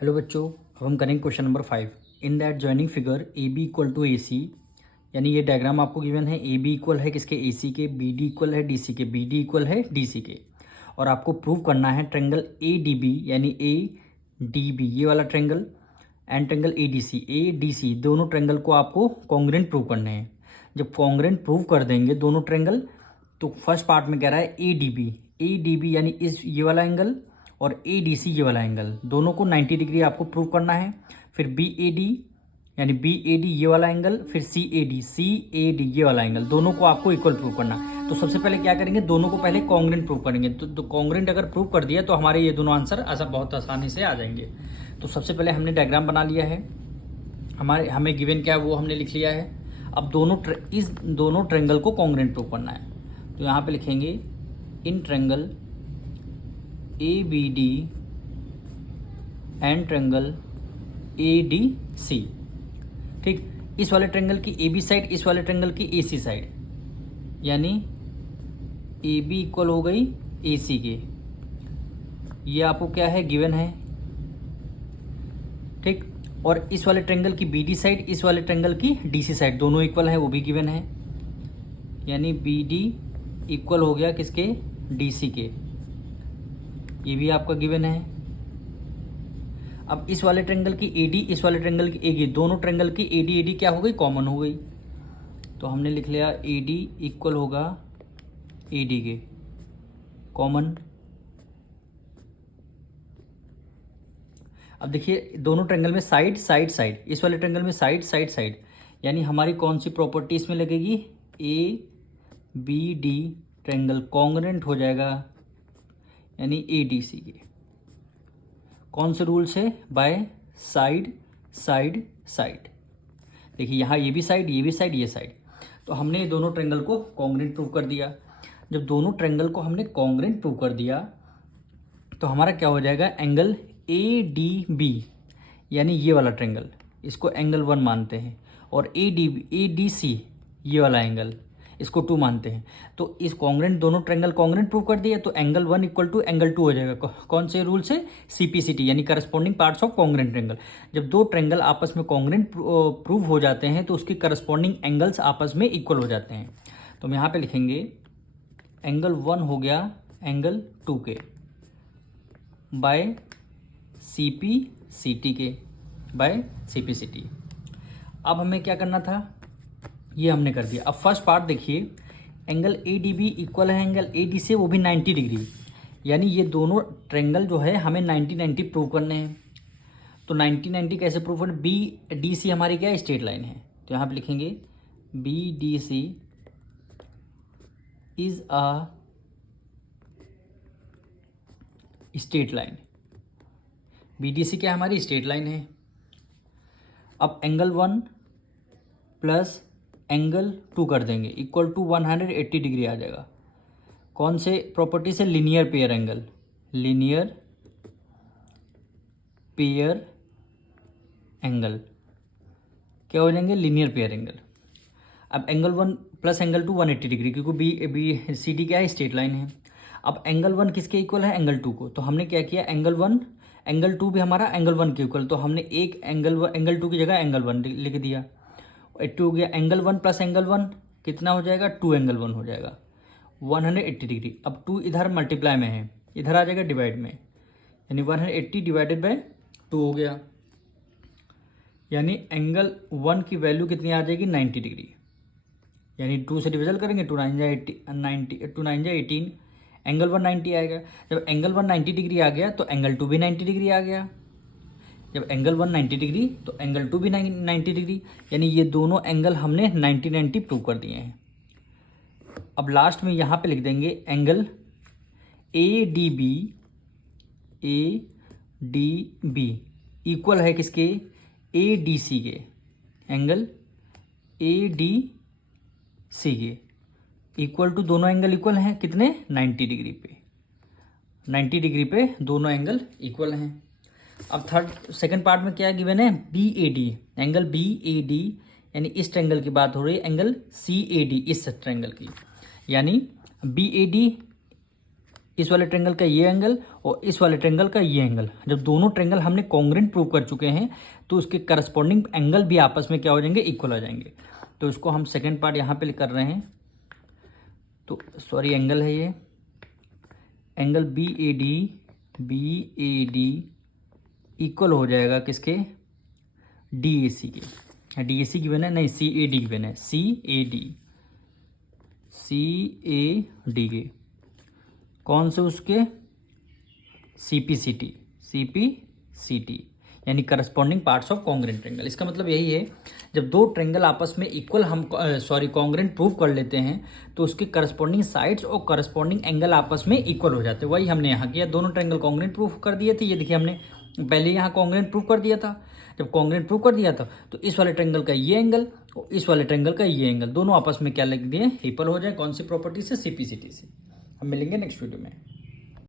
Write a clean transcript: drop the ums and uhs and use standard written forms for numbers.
Hello बच्चों, अब हम करेंगे question number 5। In that joining figure A B equal to A C, यानी ये डायग्राम आपको गिवन है। ए बी इक्वल है किसके? ए सी के। बी डी इक्वल है डी सी के। बी डी इक्वल है डी सी के। और आपको प्रूव करना है ट्रेंगल ए डी बी, यानी ए डी बी ये वाला triangle, and triangle A D C. A D C दोनों ट्रेंगल को आपको कॉन्ग्रेंट प्रूव करने हैं। जब कॉन्ग्रेंट प्रूव कर देंगे दोनों ट्रेंगल, तो फर्स्ट पार्ट में कह रहा है A D B. A D B यानी इस ये वाला एंगल और ए डी सी ये वाला एंगल, दोनों को 90 डिग्री आपको प्रूव करना है। फिर बी ए डी यानी बी ए डी ये वाला एंगल, फिर सी ए डी ये वाला एंगल, दोनों को आपको इक्वल प्रूव करना है। तो सबसे पहले क्या करेंगे, दोनों को पहले कॉन्ग्रेंट प्रूव करेंगे। तो कॉन्ग्रेंट अगर प्रूव कर दिया तो हमारे ये दोनों आंसर बहुत आसानी से आ जाएंगे। तो सबसे पहले हमने डायग्राम बना लिया है, हमें गिवन क्या है वो हमने लिख लिया है। अब इस दोनों ट्रेंगल को कॉन्ग्रेंट प्रूव करना है। तो यहाँ पे लिखेंगे in triangle A B D and triangle A D C. ठीक, इस वाले ट्रेंगल की ए बी साइड, इस वाले ट्रेंगल की ए सी साइड, यानी ए बी इक्वल हो गई ए सी के। ये आपको क्या है, गिवन है। ठीक, और इस वाले ट्रेंगल की बी डी साइड, इस वाले ट्रेंगल की डी सी साइड, दोनों इक्वल है, वो भी गिवन है। यानी बी डी इक्वल हो गया किसके? डी सी के। ये भी आपका गिवन है। अब इस वाले ट्रेंगल की एडी, इस वाले ट्रेंगल की एडी, दोनों ट्रेंगल की एडी क्या हो गई? कॉमन हो गई। तो हमने लिख लिया एडी इक्वल होगा एडी के, कॉमन। अब देखिए दोनों ट्रेंगल में साइड साइड साइड, इस वाले ट्रेंगल में साइड साइड साइड, यानी हमारी कौन सी प्रॉपर्टी इसमें लगेगी? A B D triangle congruent हो जाएगा, यानी ए डी सी के। कौन से रूल से? By side side side. देखिए यहाँ ये भी साइड, ये भी साइड, ये साइड। तो हमने ये दोनों ट्रेंगल को कॉन्ग्रेंट प्रूव कर दिया। जब दोनों ट्रेंगल को हमने कॉन्ग्रेंट प्रूव कर दिया तो हमारा क्या हो जाएगा? एंगल ए डी बी, यानी ये वाला ट्रेंगल, इसको एंगल 1 मानते हैं, और ए डी सी ये वाला एंगल, इसको 2 मानते हैं। तो इस कॉन्ग्रेंट, दोनों ट्रेंगल कॉन्ग्रेंट प्रूव कर दिया, तो एंगल 1 इक्वल टू एंगल 2 हो जाएगा। कौन से रूल से? सीपीसीटी, यानी corresponding parts of congruent triangle. जब दो ट्रेंगल आपस में कॉन्ग्रेंट प्रूव हो जाते हैं तो उसकी करस्पॉन्डिंग एंगल्स आपस में इक्वल हो जाते हैं। तो हम यहाँ पे लिखेंगे एंगल 1 हो गया एंगल 2 के बाय सीपीसीटी के, बाय सीपीसीटी। अब हमें क्या करना था, ये हमने कर दिया। अब फर्स्ट पार्ट देखिए, angle A D B equal है एंगल ए डी से, वो भी 90 डिग्री, यानी ये दोनों ट्रेंगल जो है हमें 90-90 प्रूव करने हैं। तो 90-90 कैसे प्रूव करना? बी डी सी हमारी क्या है? स्ट्रेट लाइन है। तो यहाँ पे लिखेंगे B D C is a straight line. B D C क्या हमारी? स्ट्रेट लाइन है। अब एंगल 1 प्लस एंगल 2 कर देंगे, इक्वल टू 180 डिग्री आ जाएगा। कौन से प्रॉपर्टी से? Linear pair angle, linear pair angle क्या हो जाएंगे? Linear pair angle. अब एंगल 1 प्लस एंगल 2 180 डिग्री, क्योंकि बी सी डी क्या है? स्ट्रेट लाइन है। अब एंगल 1 किसके इक्वल है? एंगल 2 को। तो हमने क्या किया, एंगल 1 एंगल 2 भी हमारा एंगल 1 के इक्वल, तो हमने एक एंगल 2 की जगह एंगल 1 लिख दिया। 80 हो गया। एंगल 1 प्लस एंगल 1 कितना हो जाएगा? 2 एंगल 1 हो जाएगा, 180 डिग्री। अब 2 इधर मल्टीप्लाई में है, इधर आ जाएगा डिवाइड में, यानी 180 डिवाइडेड बाय 2 हो गया। यानी एंगल 1 की वैल्यू कितनी आ जाएगी? 90 डिग्री। यानी 2 से डिविजन करेंगे, 2 9 जा 18, एंगल 1 90 आएगा। जब एंगल 1 90 डिग्री आ गया तो एंगल 2 भी 90 डिग्री आ गया। जब एंगल 1 90 डिग्री तो एंगल 2 भी 90 डिग्री, यानी ये दोनों एंगल हमने 90-90 प्रूव कर दिए हैं। अब लास्ट में यहाँ पे लिख देंगे angle A D B equal है किसके? ए डी सी के। एंगल ए डी सी के इक्वल टू, दोनों एंगल इक्वल हैं कितने? 90 डिग्री पे। 90 डिग्री पे दोनों एंगल इक्वल हैं। अब सेकंड पार्ट में क्या गिवन है? B A D, angle B A D, यानी इस ट्रेंगल की बात हो रही है, एंगल सी ए डी इस ट्रेंगल की, यानी बी ए डी इस वाले ट्रेंगल का ये एंगल और इस वाले ट्रेंगल का ये एंगल, जब दोनों ट्रेंगल हमने कॉन्ग्रेंट प्रूव कर चुके हैं तो उसके करस्पॉन्डिंग एंगल भी आपस में क्या हो जाएंगे, इक्वल हो जाएंगे। तो इसको हम सेकेंड पार्ट यहाँ पे कर रहे हैं। तो सॉरी, एंगल है ये angle B A D equal हो जाएगा किसके, डी ए सी के। डी ए सी गिवन है, नहीं सी ए डी गिवन है, सी ए डी के कौन से, उसके सी पी सी टी यानी corresponding parts of congruent triangle. इसका मतलब यही है, जब दो ट्रेंगल आपस में इक्वल हम कॉन्ग्रेंट प्रूव कर लेते हैं तो उसके करस्पॉन्डिंग साइड्स और करस्पॉन्डिंग एंगल आपस में इक्वल हो जाते हैं। वही हमने यहाँ किया, दोनों ट्रेंगल कॉन्ग्रेंट प्रूव कर दिए थे। ये देखिए हमने पहले यहाँ कॉन्ग्रेंट प्रूव कर दिया था। जब कॉन्ग्रेंट प्रूव कर दिया था तो इस वाले ट्रेंगल का ये एंगल और इस वाले ट्रेंगल का ये एंगल दोनों आपस में क्या लग दिए, इक्वल हो जाए। कौन सी प्रॉपर्टी से, सीपीसीटी से। हम मिलेंगे नेक्स्ट वीडियो में।